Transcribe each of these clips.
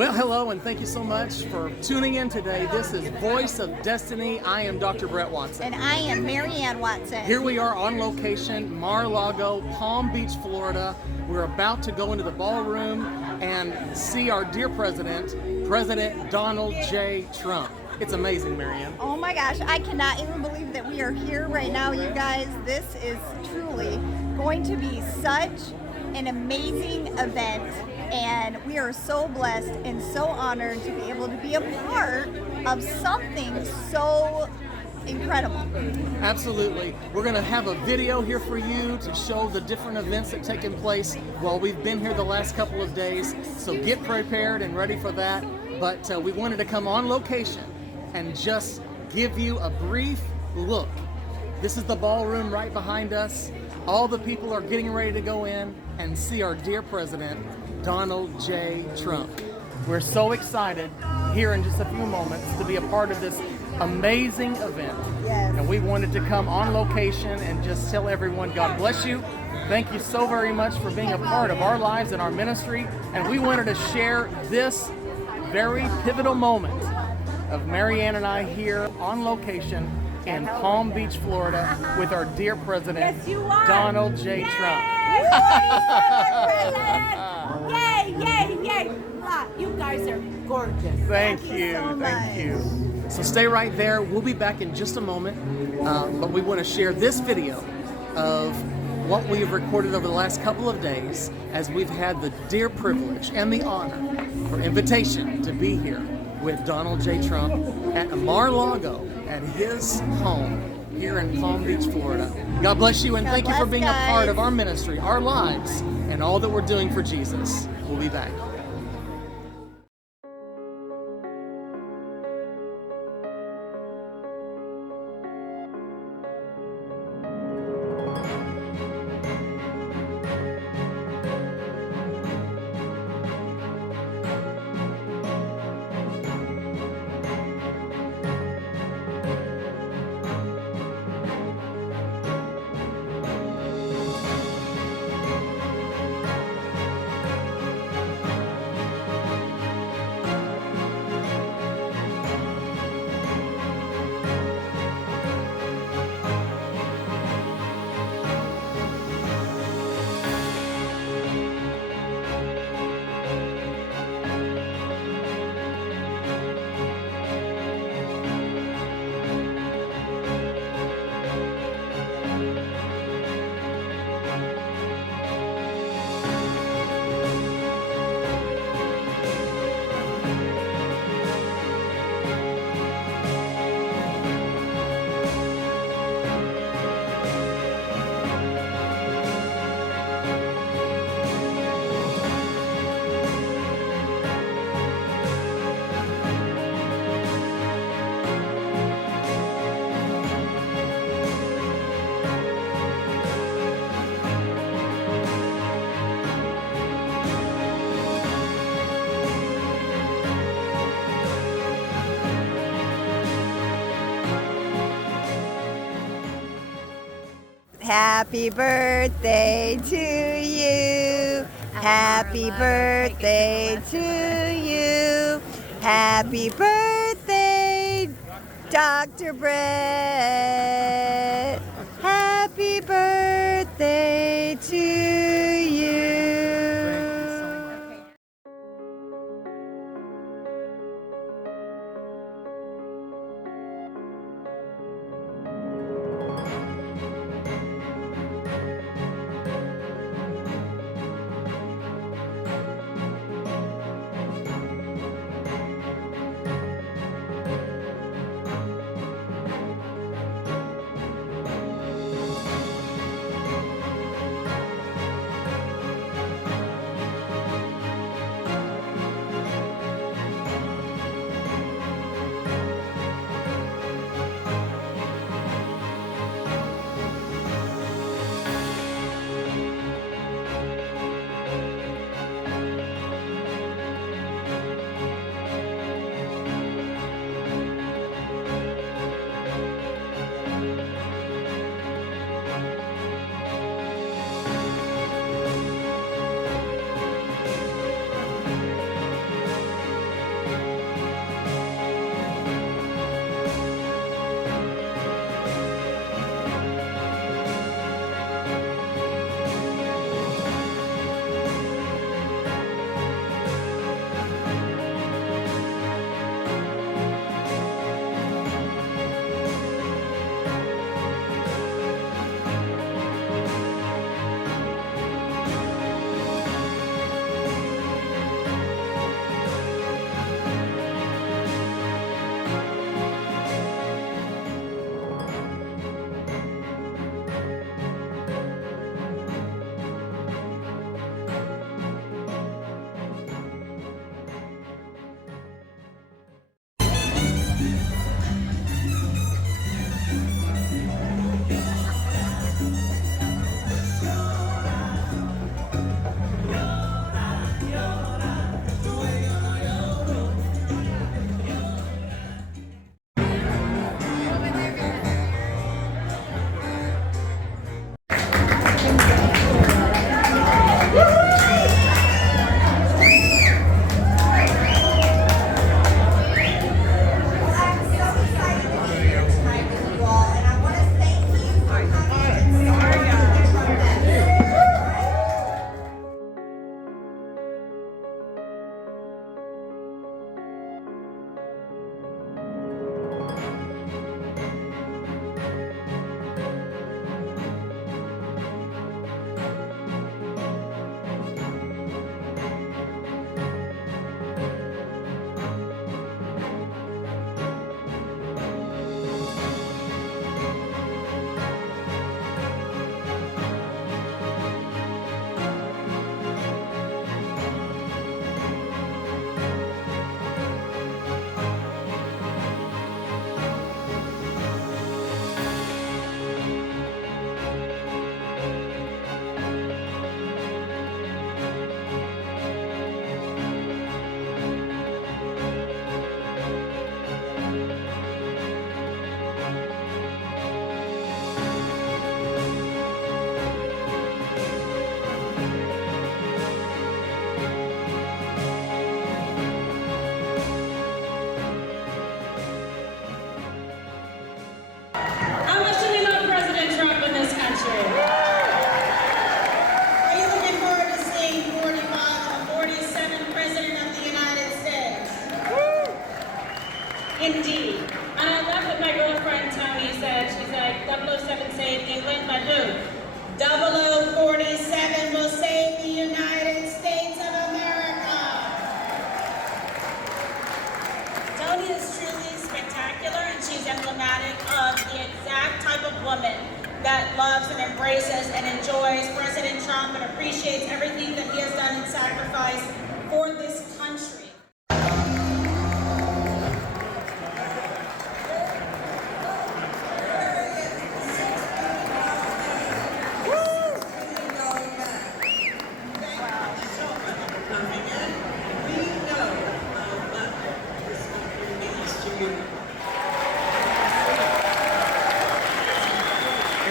Well, hello, and thank you so much for tuning in today. This is Voice of Destiny. I am Dr. Brett Watson. And I am Marianne Watson. Here we are on location, Mar-a-Lago, Palm Beach, Florida. We're about to go into the ballroom and see our dear president, President Donald J. Trump. It's amazing, Marianne. Oh my gosh, I cannot even believe that we are here right now, you guys. This is truly going to be such an amazing event, and we are so blessed and so honored to be able to be a part of something so incredible. Absolutely. We're going to have a video here for you to show the different events that have taken place while we've been here the last couple of days. So get prepared and ready for that. But we wanted to come on location and just give you a brief look. This is the ballroom right behind us. All the people are getting ready to go in and see our dear president, Donald J. Trump. We're so excited here in just a few moments to be a part of this amazing event. Yes. And we wanted to come on location and just tell everyone, God bless you. Thank you so very much for being a part of our lives and our ministry. And we wanted to share this very pivotal moment of Marianne and I here on location in Palm Beach, Florida, with our dear president, Donald J. Trump. Yay, yay, yay. You guys are gorgeous. Thank you, so thank you. So stay right there. We'll be back in just a moment, but we want to share this video of what we have recorded over the last couple of days as we've had the dear privilege and the honor or invitation to be here with Donald J. Trump at Mar-a-Lago at his home here in Palm Beach, Florida. God bless you, and thank you for being a part of our ministry, our lives, and all that we're doing for Jesus. We'll be back. Happy birthday to you. Happy birthday to you. Happy birthday, Dr. Brett. Happy birthday to you. loves and embraces and enjoys President Trump and appreciates everything that he has done and sacrificed for this country.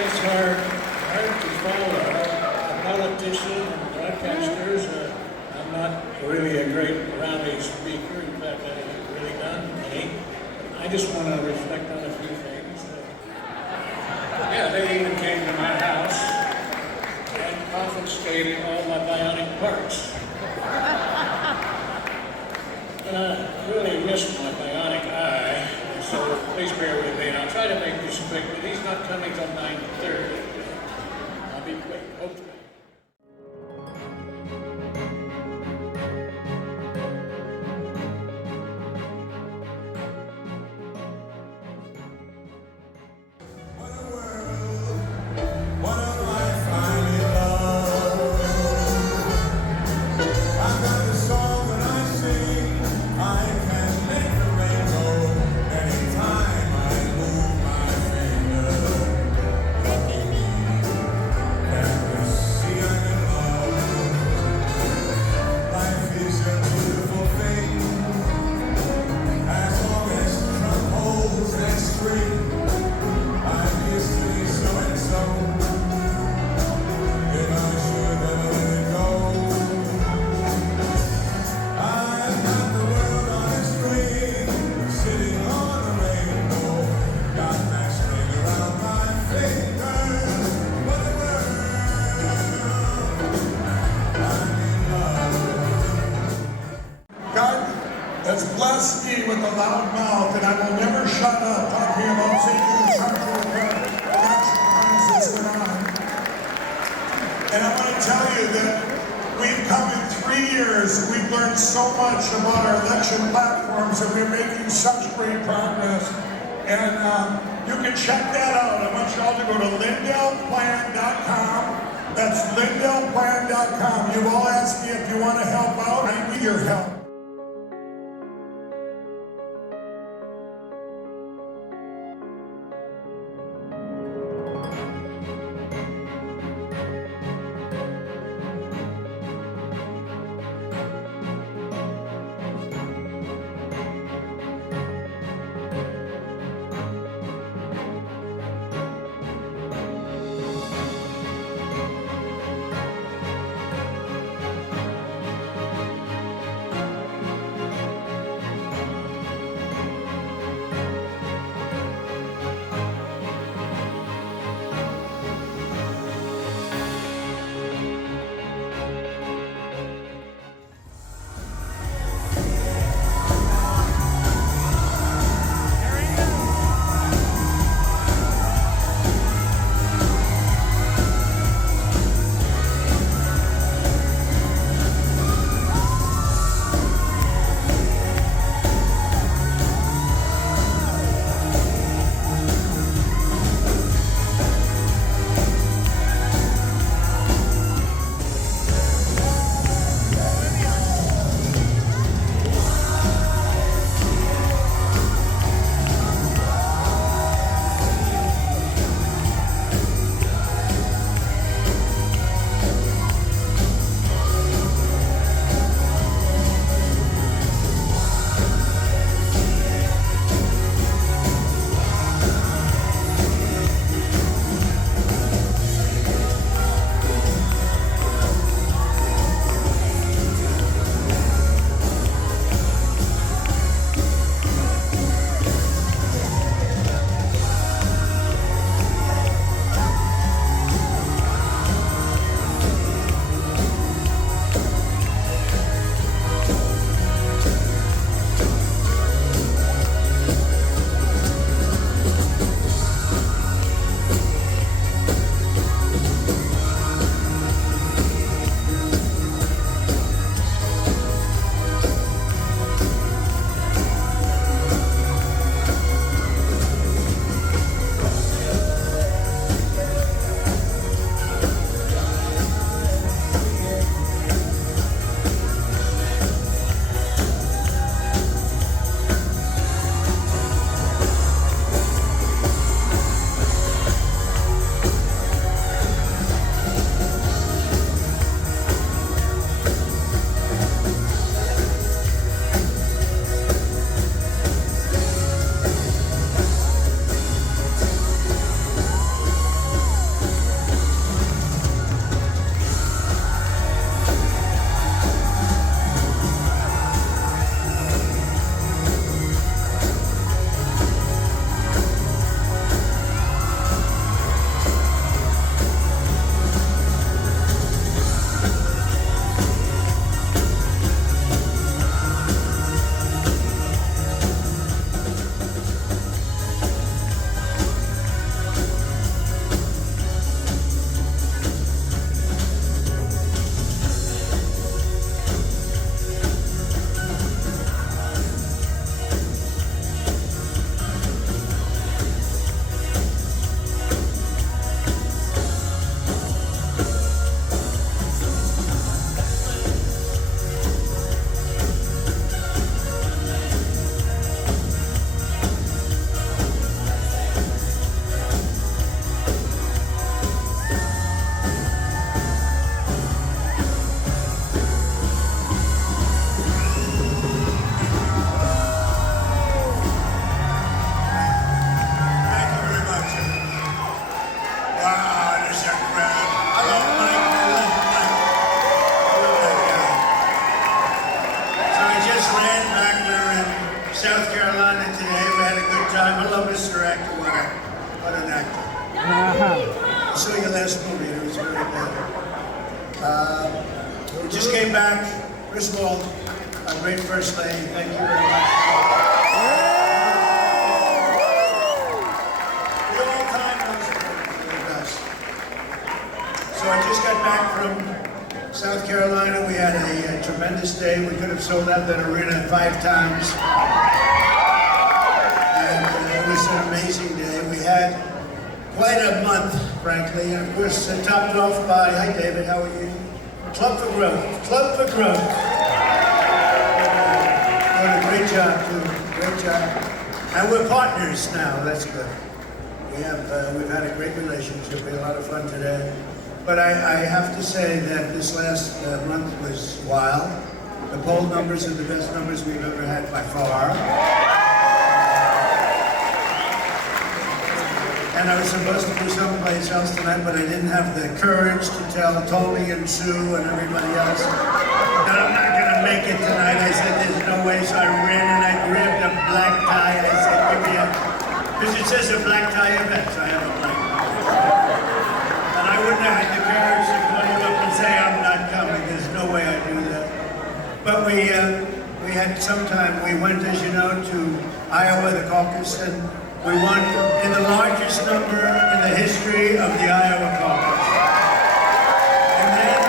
It's hard to follow. A politician and broadcasters. I'm not really a great rally speaker. In fact, I haven't really done any. I just want to reflect on a few things. Yeah, they even came to my house and confiscated all my bionic parts. And I really missed my bionic eye. So please bear with me, and I'll try to make this quick, but he's not coming till 9:30. I'll be quick, hopefully. Has blessed me with a loud mouth, and I will never shut up talking about saving the country with the election crisis going on. And I want to tell you that we've come in 3 years, we've learned so much about our election platforms, and we're making such great progress. And you can check that out. I want you all to go to lindellplan.com. That's lindellplan.com. You've all asked me if you want to help out. I need your help. What an actor. I saw your last movie, and it was very bad. We just came back. First of all, our great First Lady, thank you very much. The all-time most the best. So I just got back from South Carolina. We had a tremendous day. We could have sold out that arena 5 times. And it was an amazing day. We had quite a month, frankly, and of course topped off by, hi David, how are you? Club for Growth. Club for Growth. Doing a great job, too. Great job. And we're partners now, that's good. We've had a great relationship. We had a lot of fun today. But I have to say that this last month was wild. The poll numbers are the best numbers we've ever had by far. And I was supposed to be someplace else tonight, but I didn't have the courage to tell Tony and Sue and everybody else that I'm not going to make it tonight. I said, there's no way, so I ran and I grabbed a black tie. I said, give me a, because it says a black tie event, so I have a black tie. And I wouldn't have had the courage to call you up and say, I'm not coming. There's no way I'd do that. But we had some time. We went, as you know, to Iowa, the caucus, and we won in the largest number in the history of the Iowa caucus. And then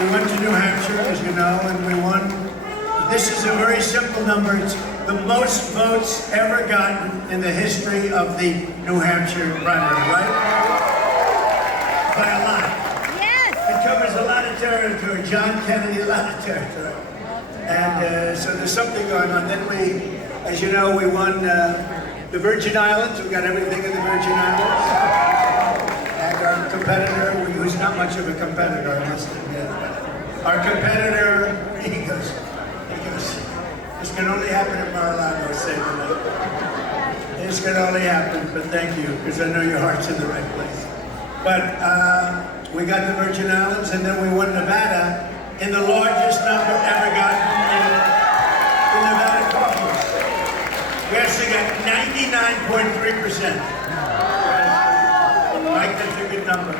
we went to New Hampshire, as you know, and we won. This is a very simple number. It's the most votes ever gotten in the history of the New Hampshire primary, right? By a lot. Yes! It covers a lot of territory. John Kennedy, a lot of territory. And so there's something going on. Then we, as you know, we won the Virgin Islands. We got everything in the Virgin Islands. And our competitor, who's not much of a competitor, I must admit. Our competitor, he goes, this can only happen at Mar-a-Lago, say this can only happen, but thank you, because I know your heart's in the right place. But we got the Virgin Islands, and then we won Nevada in the largest number ever gotten in the Nevada caucus. We actually got 99.3%. Mike, that's a good number.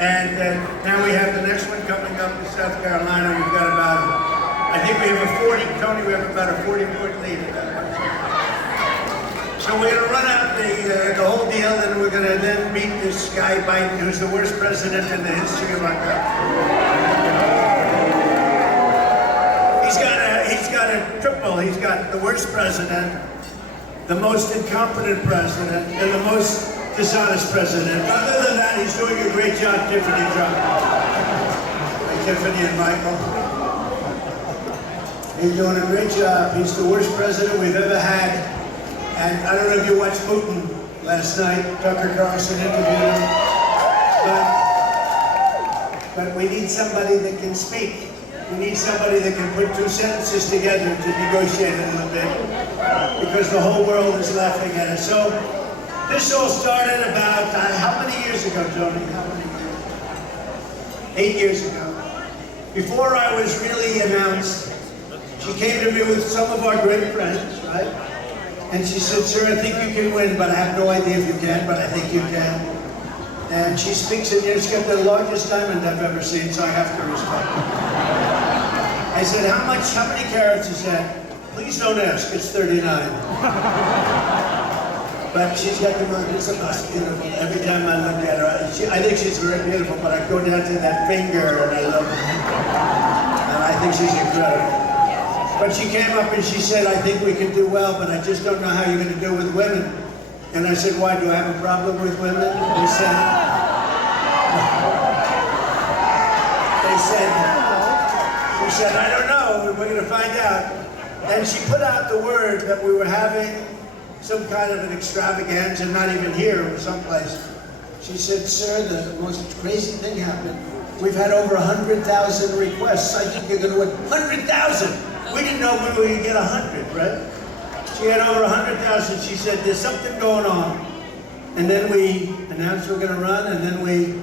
And now we have the next one coming up in South Carolina. We've got about, I think we have a 40, Tony, we have about a 40-point lead at that one. So we're going to run out the whole deal, and we're going to then beat this guy Biden, who's the worst president in the history of our country. He's got a triple. He's got the worst president, the most incompetent president, and the most dishonest president. Other than that, he's doing a great job, Tiffany. Tiffany and Michael. He's doing a great job. He's the worst president we've ever had. And I don't know if you watched Putin last night. Tucker Carlson interviewed him. But we need somebody that can speak. We need somebody that can put 2 sentences together to negotiate a little bit, because the whole world is laughing at us. So this all started about, how many years ago, Tony? How many years? 8 years ago. Before I was really announced, she came to me with some of our great friends, right? And she said, sir, I think you can win, but I have no idea if you can, but I think you can. And she speaks in, she's got the largest diamond I've ever seen, so I have to respect her. I said, how many carats is that? Please don't ask, it's 39. But she's got the most beautiful. Every time I look at her, I think she's very beautiful, but I go down to that finger and I love her. And I think she's incredible. But she came up and she said, I think we can do well, but I just don't know how you're going to do with women. And I said, why, do I have a problem with women? They said, she said, I don't know, we're going to find out. And she put out the word that we were having some kind of an extravaganza, not even here, it was someplace. She said, sir, the most crazy thing happened. We've had over 100,000 requests. I think you're going to win 100,000. We didn't know we were going to get 100, right? She had over 100,000. She said, there's something going on. And then we announced we're going to run, and then we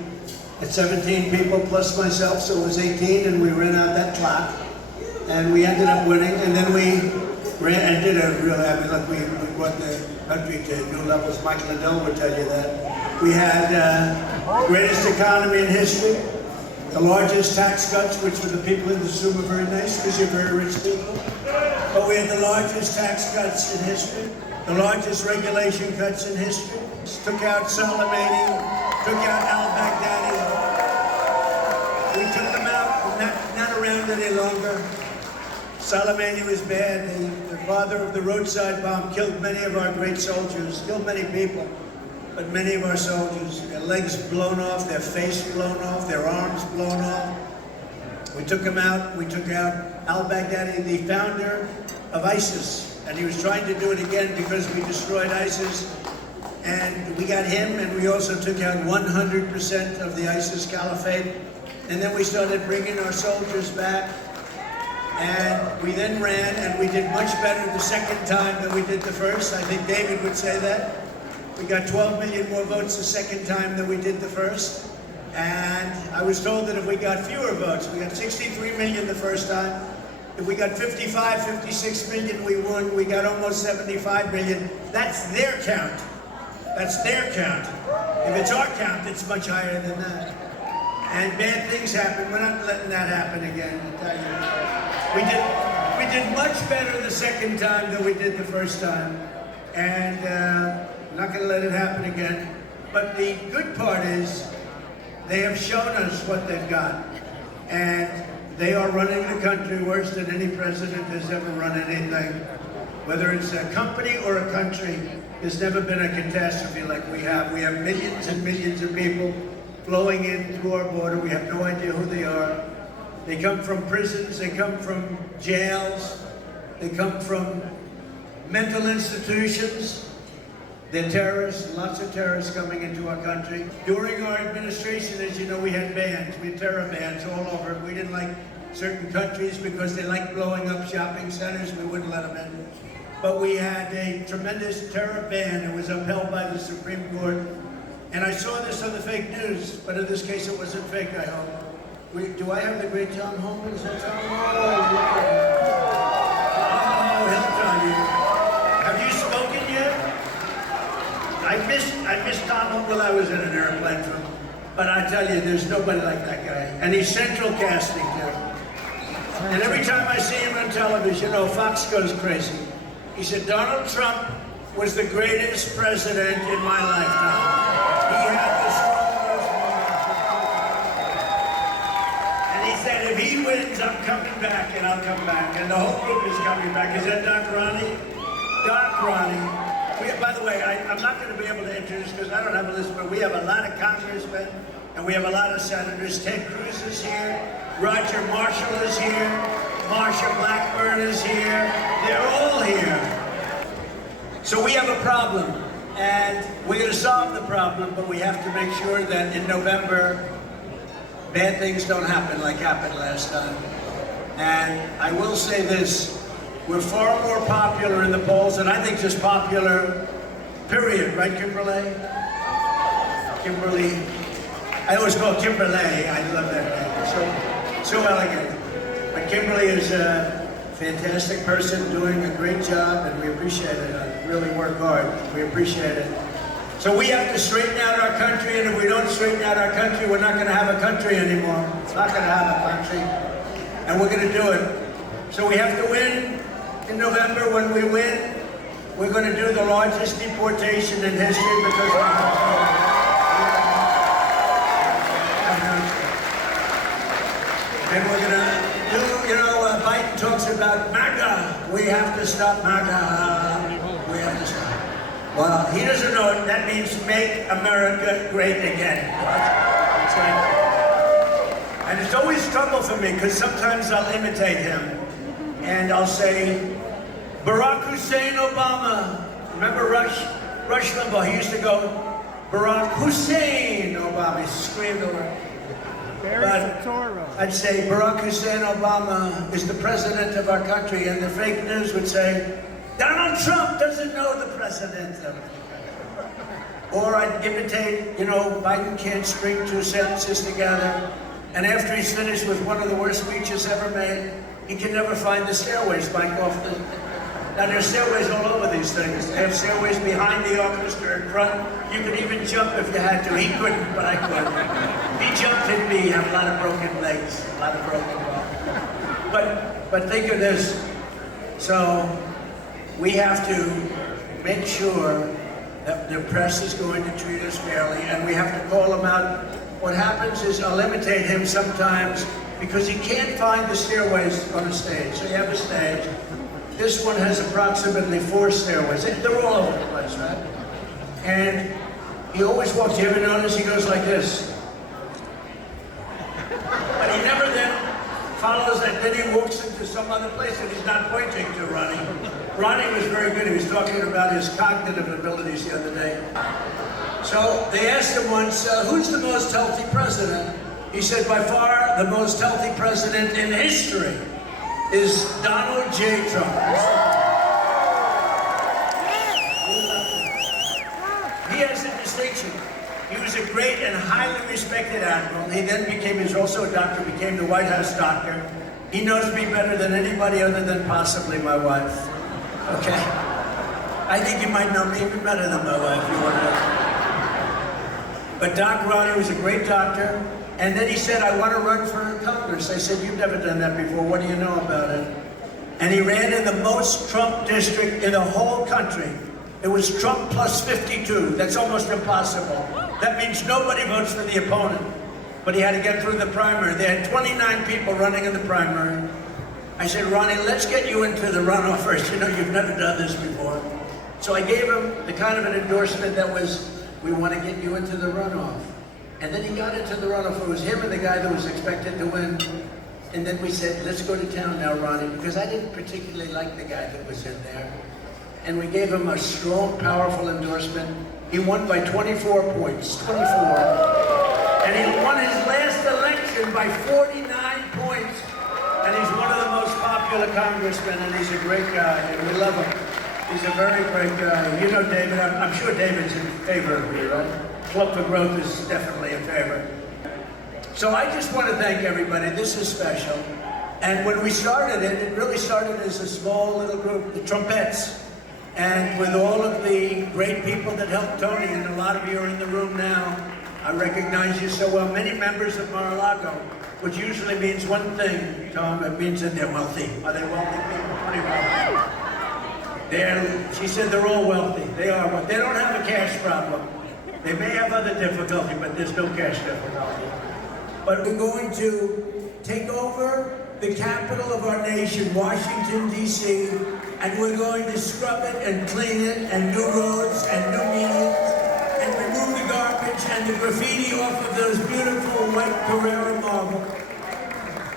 had 17 people plus myself, so it was 18, and we ran out that clock. And we ended up winning, and then we ran and did a real happy, look, we won the country to new levels. Michael Liddell would tell you that. We had greatest economy in history, the largest tax cuts, which for the people in this room are very nice because you're very rich people. But we had the largest tax cuts in history, the largest regulation cuts in history. Took out Soleimani, took out al-Baghdadi. We took them out, not around any longer. Soleimani was bad. The father of the roadside bomb killed many of our great soldiers, killed many people, but many of our soldiers, their legs blown off, their face blown off, their arms blown off. We took him out. We took out al-Baghdadi, the founder of ISIS, and he was trying to do it again because we destroyed ISIS. And we got him, and we also took out 100% of the ISIS caliphate. And then we started bringing our soldiers back. And we then ran, and we did much better the second time than we did the first. I think David would say that. We got 12 million more votes the second time than we did the first. And I was told that if we got fewer votes, we got 63 million the first time. If we got 55, 56 million, we won. We got almost 75 million. That's their count. That's their count. If it's our count, it's much higher than that. And bad things happen. We're not letting that happen again, I tell you. We did much better the second time than we did the first time. And I'm not gonna let it happen again. But the good part is, they have shown us what they've got. And they are running the country worse than any president has ever run anything. Whether it's a company or a country, there's never been a catastrophe like we have. We have millions and millions of people flowing in through our border. We have no idea who they are. They come from prisons, they come from jails, they come from mental institutions. They're terrorists, lots of terrorists coming into our country. During our administration, as you know, we had bans, we had terror bans all over. We didn't like certain countries because they like blowing up shopping centers, we wouldn't let them in. But we had a tremendous terror ban. It was upheld by the Supreme Court. And I saw this on the fake news, but in this case it wasn't fake, I hope. Do I have the great Tom Homan? Is that Tom? Oh, he'll tell you. Have you spoken yet? I missed Tom Homan while I was in an airplane from him. But I tell you, there's nobody like that guy. And he's central casting, too. And every time I see him on television, Fox goes crazy. He said, Donald Trump was the greatest president in my lifetime. He had the strongest monarchy. And he said, if he wins, I'm coming back, and I'll come back. And the whole group is coming back. Is that Doc Ronnie? Doc Ronnie. By the way, I'm not going to be able to introduce, because I don't have a list, but we have a lot of congressmen, and we have a lot of senators. Ted Cruz is here. Roger Marshall is here. Marsha Blackburn is here. They're all here. So we have a problem, and we're going to solve the problem, but we have to make sure that in November, bad things don't happen like happened last time. And I will say this, we're far more popular in the polls, and I think just popular, period, right, Kimberly? Kimberly. I always call Kimberly, I love that name, so elegant. But Kimberly is a fantastic person doing a great job, and we appreciate it. I really work hard. We appreciate it. So we have to straighten out our country, and if we don't straighten out our country, we're not going to have a country anymore. It's not going to have a country, and we're going to do it. So we have to win in November. When we win, we're going to do the largest deportation in history because we have and we're going to do, Biden talks about MAGA. We have to stop MAGA. We have to stop. Well, he doesn't know it. That means make America great again. That's right. And it's always trouble for me because sometimes I'll imitate him. And I'll say, Barack Hussein Obama. Remember Rush Limbaugh? He used to go, Barack Hussein Obama. He screamed over. But I'd say Barack Hussein Obama is the president of our country, and the fake news would say, Donald Trump doesn't know the president. Or I'd imitate, Biden can't string two sentences together, and after he's finished with one of the worst speeches ever made, he can never find the stairways back off the Now there's stairways all over these things. They have stairways behind the orchestra in front. You could even jump if you had to. He couldn't, but I could. He jumped at me. I have a lot of broken legs, a lot of broken bones. But think of this. So we have to make sure that the press is going to treat us fairly, and we have to call him out. What happens is I'll imitate him sometimes because he can't find the stairways on a stage. So you have a stage. This one has approximately 4 stairways. They're all over the place, right? And he always walks, you ever notice he goes like this? But he never then follows that, then he walks into some other place that he's not pointing to Ronnie. Ronnie was very good. He was talking about his cognitive abilities the other day. So they asked him once, who's the most healthy president? He said, by far the most healthy president in history is Donald J. Trump. He has a distinction. He was a great and highly respected admiral. He then he's also a doctor, became the White House doctor. He knows me better than anybody other than possibly my wife. Okay? I think you might know me even better than my wife, you want to know. But Doc Ronnie was a great doctor. And then he said, I want to run for Congress. I said, you've never done that before. What do you know about it? And he ran in the most Trump district in the whole country. It was Trump plus 52. That's almost impossible. That means nobody votes for the opponent. But he had to get through the primary. They had 29 people running in the primary. I said, Ronnie, let's get you into the runoff first. You know, you've never done this before. So I gave him the kind of an endorsement that was, we want to get you into the runoff. And then he got into the runoff. It was him and the guy that was expected to win. And then we said, let's go to town now, Ronnie, because I didn't particularly like the guy that was in there. And we gave him a strong, powerful endorsement. He won by 24 points, 24. And he won his last election by 49 points. And he's one of the most popular congressmen, and he's a great guy, and we love him. He's a very great guy. You know David, I'm sure David's in favor of me, right? Club for Growth is definitely in favor. So I just want to thank everybody. This is special. And when we started it, it really started as a small little group, the Trumpettes. And with all of the great people that helped Tony, and a lot of you are in the room now, I recognize you so well. Many members of Mar-a-Lago, which usually means one thing, Tom, it means that they're wealthy. Are they wealthy people? Pretty wealthy. She said they're all wealthy. They are wealthy. They don't have a cash problem. They may have other difficulty, but there's no cash difficulty. But we're going to take over the capital of our nation, Washington, D.C., and we're going to scrub it and clean it, and new roads and new medians, and remove the garbage and the graffiti off of those beautiful white Carrera marble.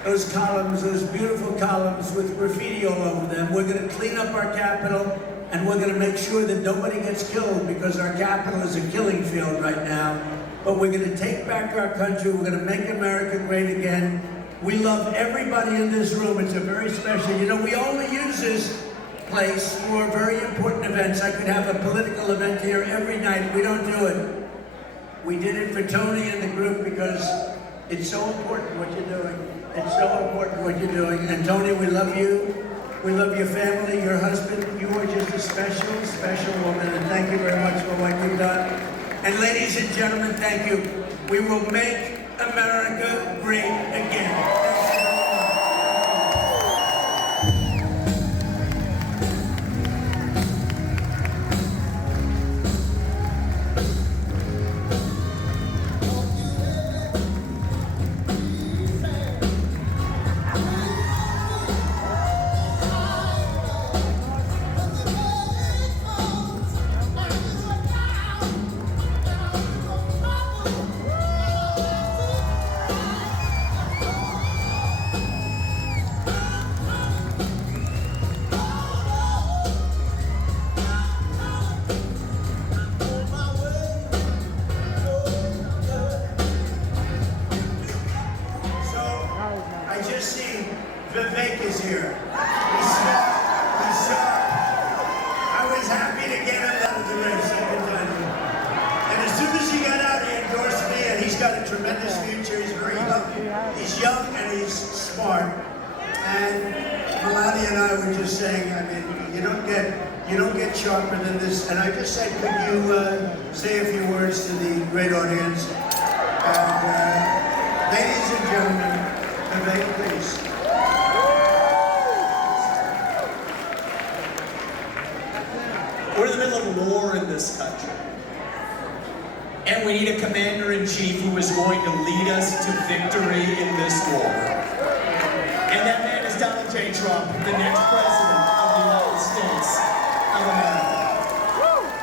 Those columns, those beautiful columns with graffiti all over them. We're going to clean up our capital, and we're going to make sure that nobody gets killed, because our capital is a killing field right now. But we're going to take back our country. We're going to make America great again. We love everybody in this room. It's a very special, you know, we only use this place for very important events. I could have a political event here every night. We don't do it. We did it for Tony and the group because it's so important what you're doing. It's so important what you're doing. And Tony, we love you. We love your family, your husband. You are just a special, special woman, and thank you very much for what you've done. And ladies and gentlemen, thank you. We will make America great again. Is here. He's sharp. I was happy to get him out of the race, I can tell you. And as soon as he got out, he endorsed me, and he's got a tremendous future. He's very young. He's young and he's smart. And Melania and I were just saying, I mean, you don't get sharper than this. And I just said, could you say a few words to the great audience? And ladies and gentlemen, Vivek, please. We're in the middle of a war in this country. And we need a commander-in-chief who is going to lead us to victory in this war. And that man is Donald J. Trump, the next president of the United States of America.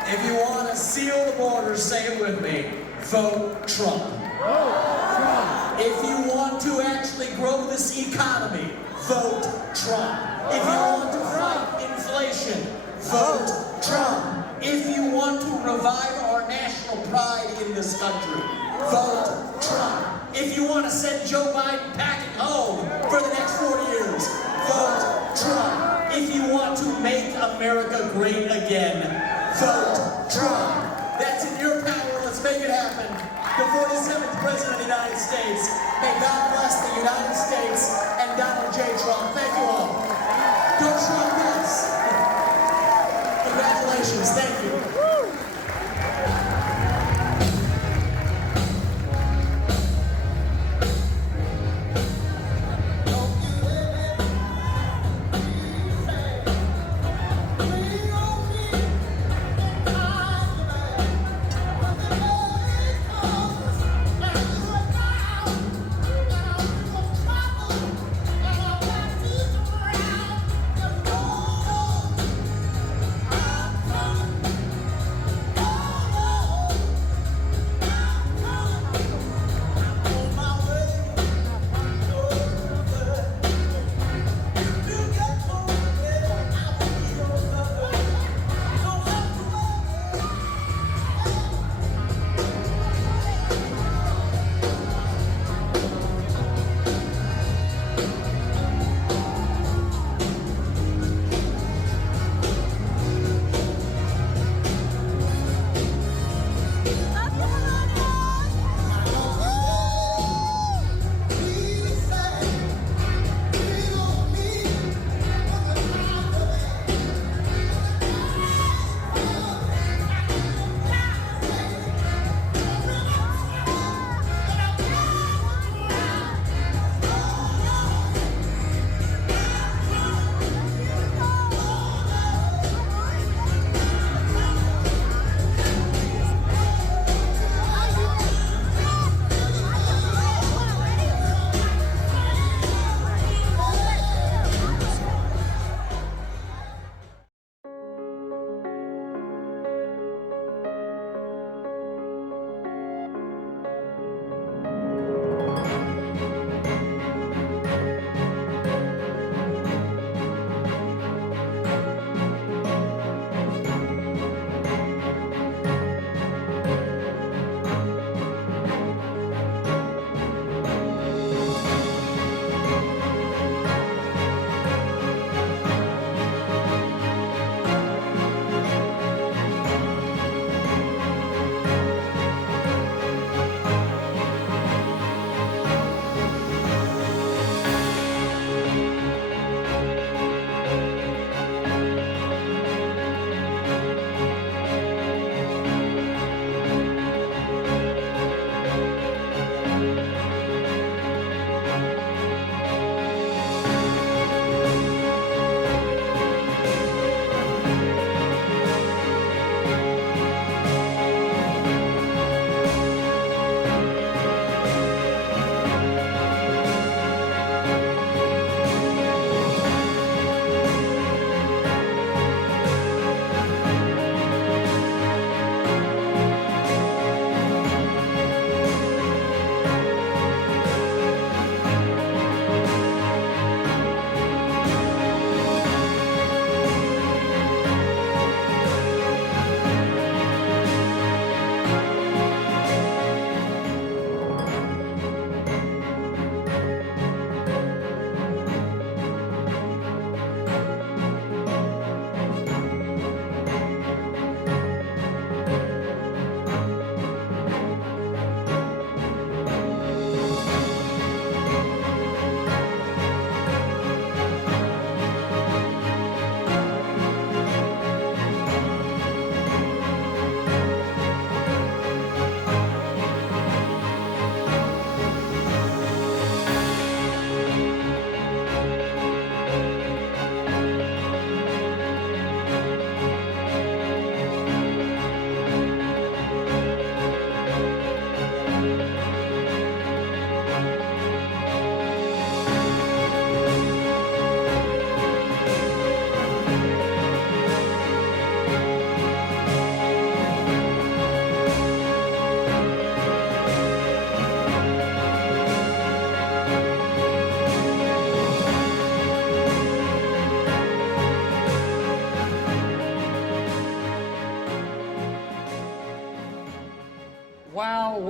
If you want to seal the border, say it with me, vote Trump. If you want to actually grow this economy, vote Trump. If you want to fight inflation, vote Trump. If you want to revive our national pride in this country, vote Trump. If you want to send Joe Biden packing home for the next 4 years, vote Trump. If you want to make America great again, vote Trump. That's in your power. Let's make it happen. The 47th President of the United States. May God bless the United States and Donald J. Trump. Thank you all. Go Trump, yes. Congratulations. Thank you.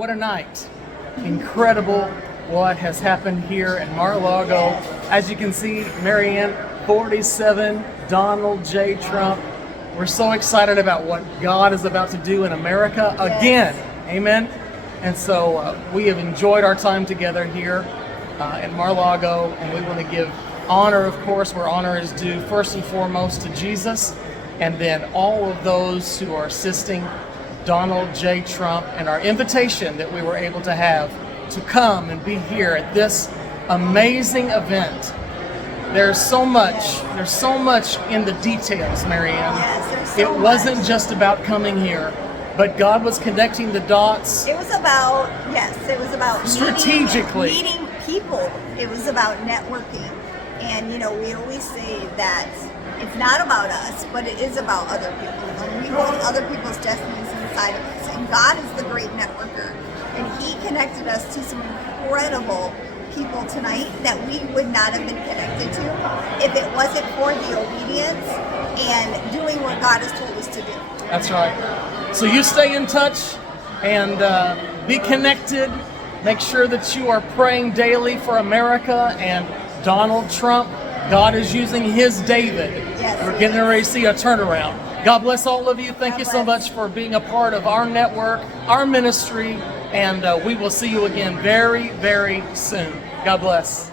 what a night. Incredible what has happened here in Mar-a-Lago. As you can see, Marianne, 47, Donald J. Trump. We're so excited about what God is about to do in America again. Amen. And so we have enjoyed our time together here in Mar-a-Lago, and we want to give honor, of course, where honor is due, first and foremost to Jesus, and then all of those who are assisting Donald J. Trump, and our invitation that we were able to have to come and be here at this amazing event. There's so much in the details, Marianne. Yes, there's so It wasn't much. just about coming here, but God was connecting the dots. It was about, it was about Strategically. meeting people. It was about networking. And, you know, we always say that it's not about us, but it is about other people. And we hold other people's destinies inside of us. And God is the great networker. And He connected us to some incredible people tonight that we would not have been connected to if it wasn't for the obedience and doing what God has told us to do. That's right. So you stay in touch and be connected. Make sure that you are praying daily for America and Donald Trump. God is using his David. Yes, We're getting ready to see a turnaround. God bless all of you. Thank you so much for being a part of our network, our ministry, and we will see you again very, very soon. God bless.